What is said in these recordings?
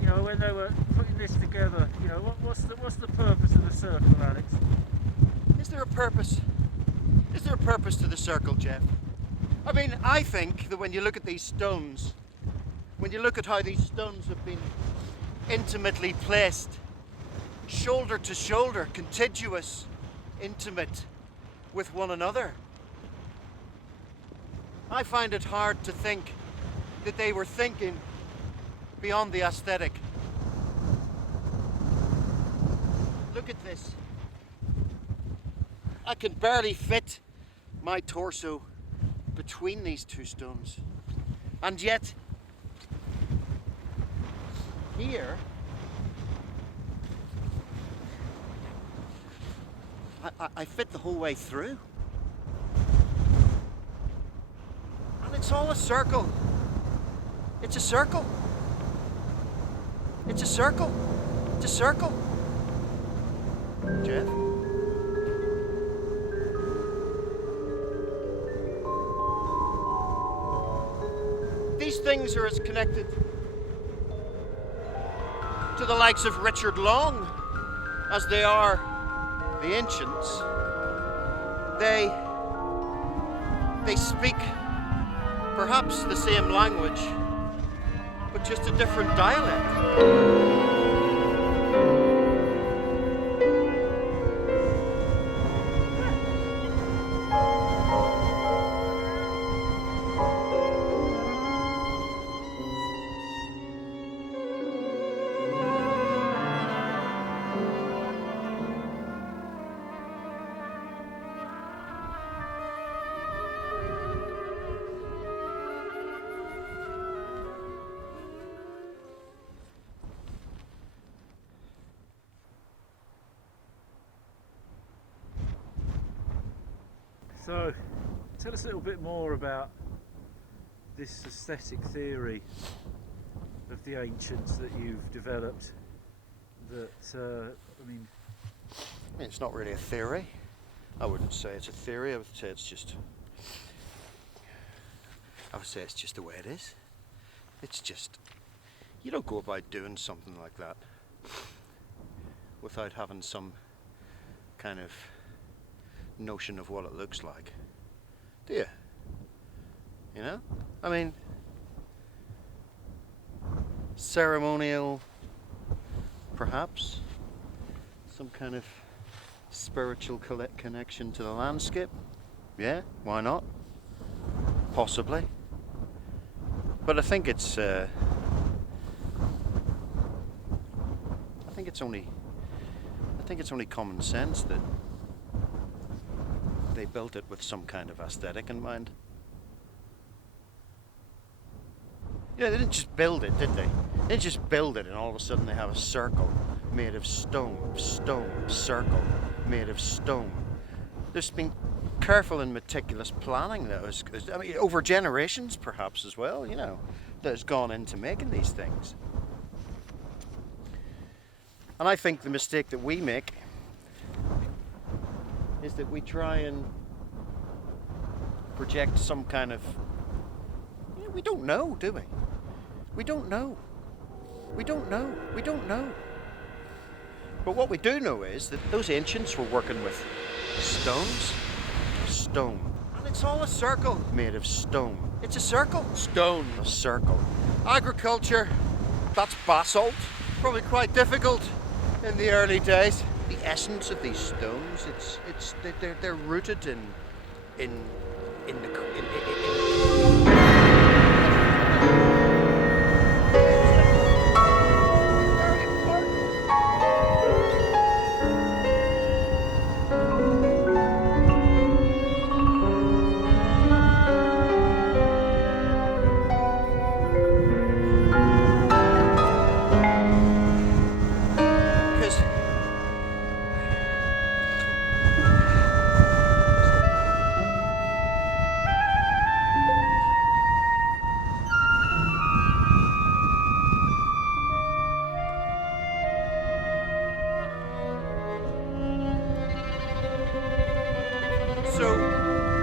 you know, when they were putting this together, you know, what's the purpose of the circle, Alex? Is there a purpose? Is there a purpose to the circle, Jeff? I mean, I think that when you look at these stones, when you look at how these stones have been intimately placed, shoulder to shoulder, contiguous, intimate with one another, I find it hard to think that they were thinking beyond the aesthetic. Look at this. I can barely fit my torso between these two stones. And yet, here, I fit the whole way through. And it's all a circle. It's a circle. It's a circle. It's a circle. Jeff? These things are as connected to the likes of Richard Long as they are the ancients. They speak perhaps the same language, but just a different dialect. So, tell us a little bit more about this aesthetic theory of the ancients that you've developed. That I mean, It's not really a theory. I wouldn't say it's a theory. I would say it's just the way it is. It's just, you don't go about doing something like that without having some kind of notion of what it looks like, do you? You know? I mean, ceremonial, perhaps, some kind of spiritual connection to the landscape. Yeah, why not? Possibly. But I think it's only common sense that they built it with some kind of aesthetic in mind. Yeah, they didn't just build it, did they? They didn't just build it and all of a sudden they have a circle made of stone, circle made of stone. There's been careful and meticulous planning that was, I mean, over generations perhaps as well, you know, that has gone into making these things. And I think the mistake that we make is that we try and project some kind of, you know, we don't know, do we? We don't know. We don't know. We don't know. But what we do know is that those ancients were working with stones, stone. And it's all a circle made of stone. It's a circle. Stone. A circle. Agriculture, that's basalt. Probably quite difficult in the early days. The essence of these stones, they're rooted in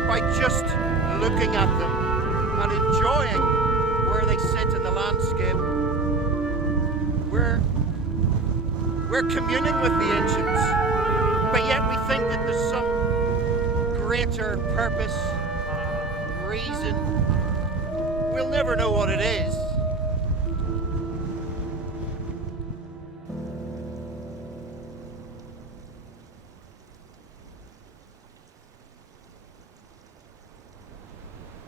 by just looking at them and enjoying where they sit in the landscape, We're communing with the ancients, but yet we think that there's some greater purpose, reason. We'll never know what it is.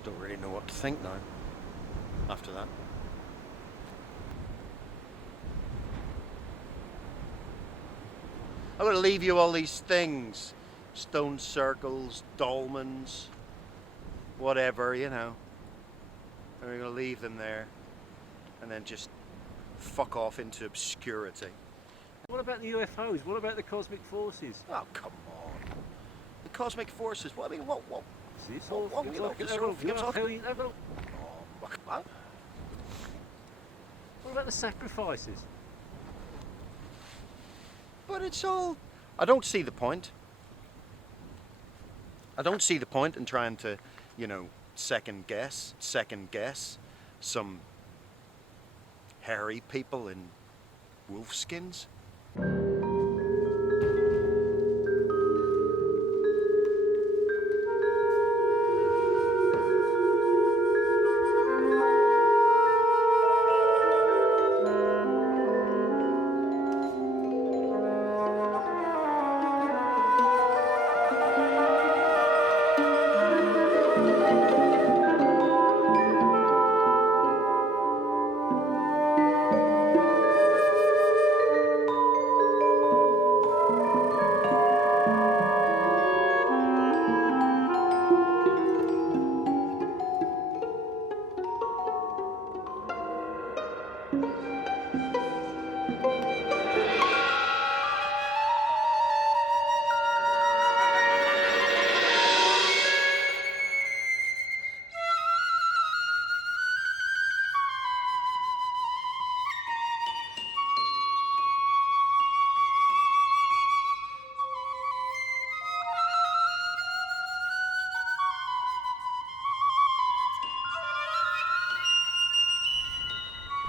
Don't really know what to think now, after that. I'm going to leave you all these things. Stone circles, dolmens, whatever, you know. And we're going to leave them there and then just fuck off into obscurity. What about the UFOs? What about the cosmic forces? Oh, come on. The cosmic forces, what, I mean, what? See, it's What- all- what it's we all- look- it's it's all- all- it's all- What? What about the sacrifices? But it's all... I don't see the point. I don't see the point in trying to, you know, second guess some hairy people in wolf skins.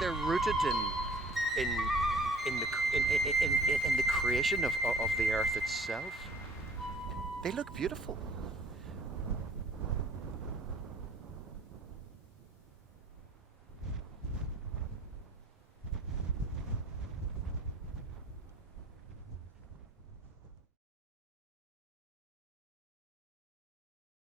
They're rooted in the creation of the earth itself. They look beautiful.